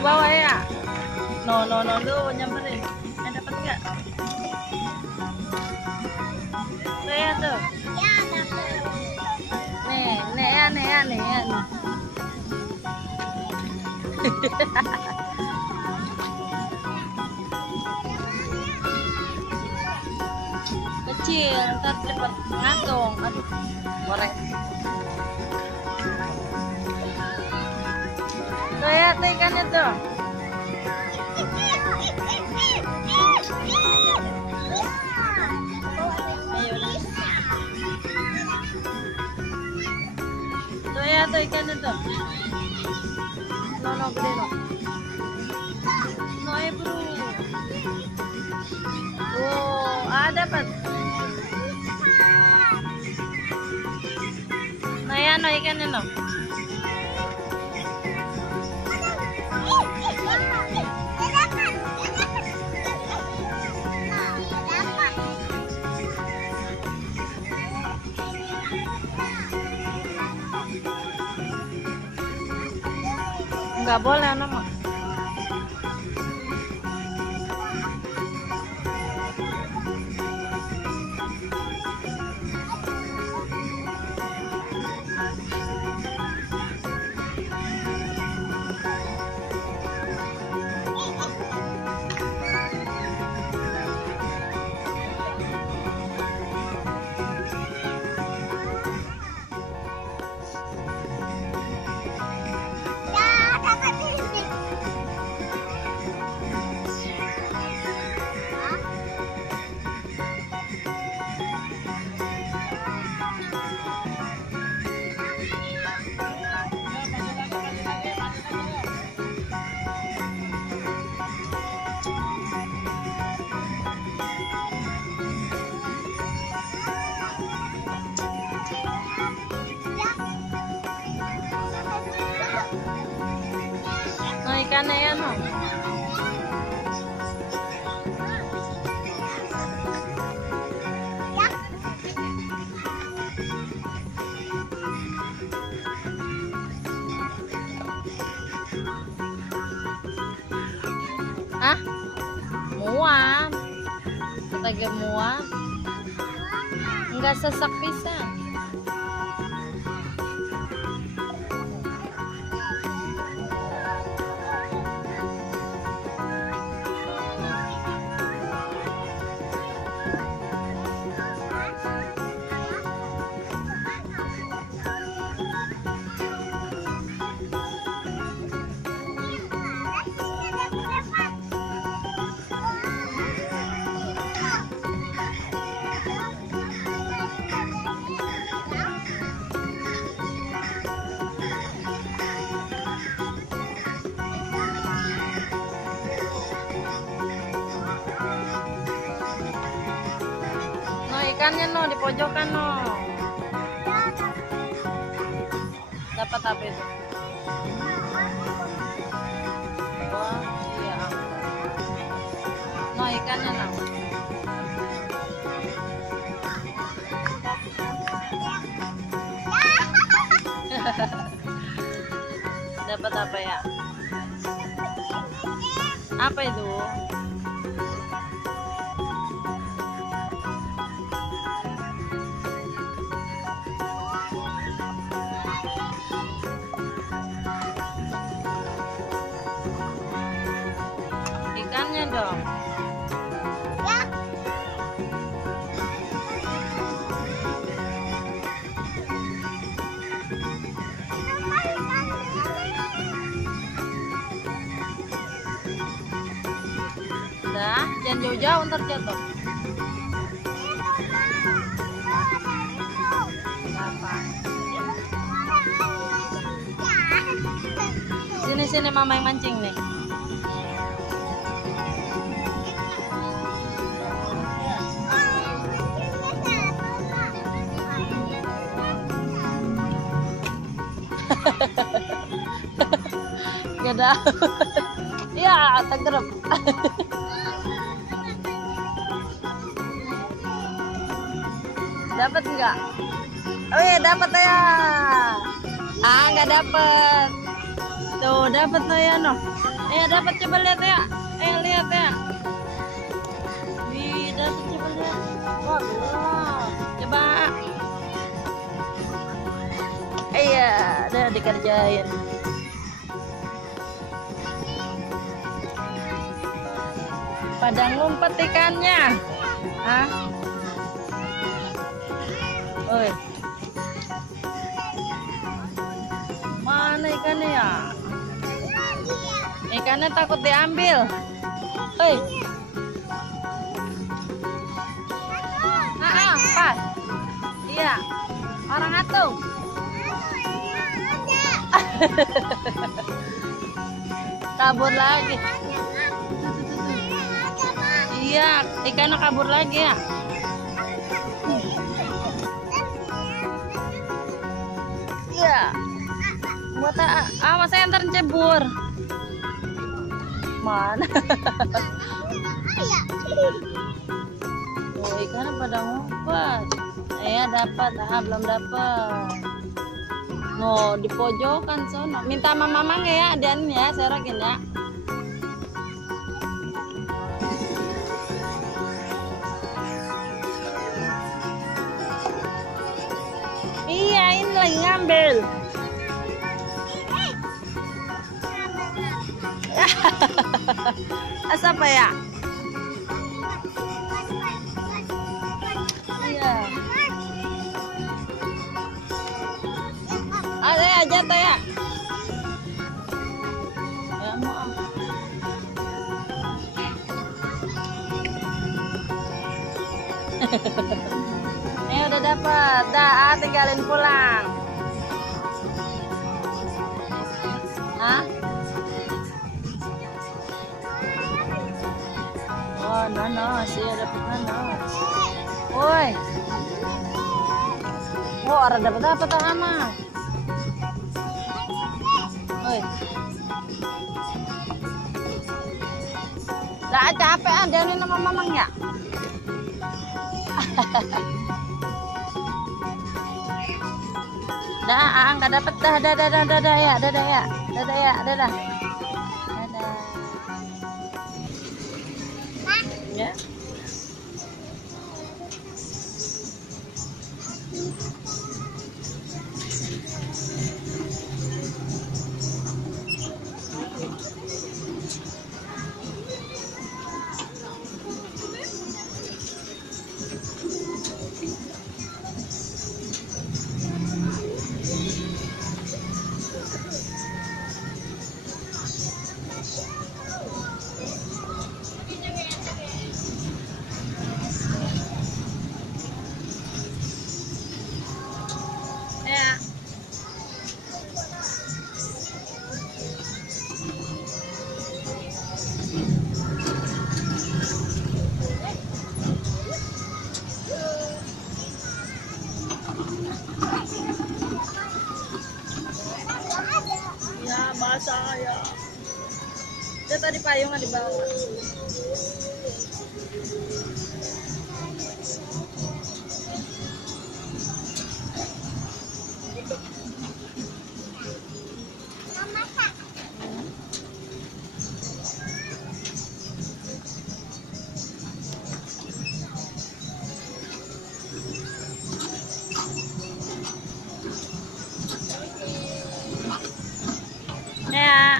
di bawah ya. No, tuh nyamperin. Dapat nggak? Tuh ya tuh. Nih ya. Kecil, ntar cepet ngantung. Aduh, goreng. Tuh ya, tuh ikannya tuh. Tuh ya, tuh ikannya tuh. No, gede no. No, bro. Wow, dapat. No ya, no ikannya no. Nggak boleh nama. Ikannya ya no. Hah? Muat. Kita muat. Enggak sesak pisang. Ikannya no di pojokan no. Dapat apa itu? Wah, iya. No ikannya no. Dapat apa ya? Apa itu? Ikannya dong. Ya. Udah, jangan jauh-jauh ntar jatuh. Sini mama yang mancing nih. Gak ada. Ya, tenggelam. Dapat nggak? Oh ya, dapat ya. Ah, nggak dapat. Tuh, dapat no ya no. Dapat, coba lihat ya. Lihat ya. Wih, dapat, coba lihat. Wah, belum. Coba. Iya, udah dikerjain. Pada ngumpet ikannya. Hah? Oi. Mana ikannya ya? Ikannya takut diambil. Oi. Pas. Iya. Orang atung. Kabur lagi. Iya, ikannya kabur lagi ya. Iya. Buat awas saya ntar cebur. Mana? Oh, ikannya pada ngumpet. Dapat. Belum dapat. No, di pojokan sono. Minta sama mamang ya, dan ya, serakin ya. Iya, ini lagi ngambil. Apa ya? Iya. Ada ya, jatuh ya. Ya mau. Udah dapat. Dah, tinggalin pulang. Hah? Oh, nanas, ya dapat nanas. Woi. Oh, orang dapat apa tuh anak? Woi. Dah capek dia ini nama mamang ya. Dah, nggak dapat dah ya. Dadah. Ya. Basah ya. Dia tadi payungnya di bawah. Ya.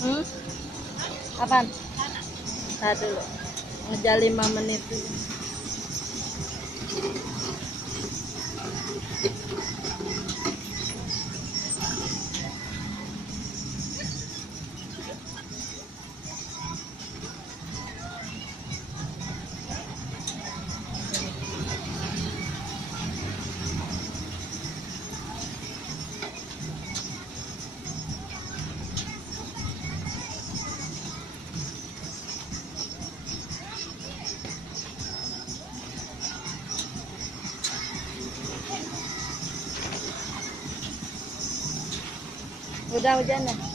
Hmm? Apaan? Nah dulu. Ngejar 5 menit dulu. Udah hujan ya?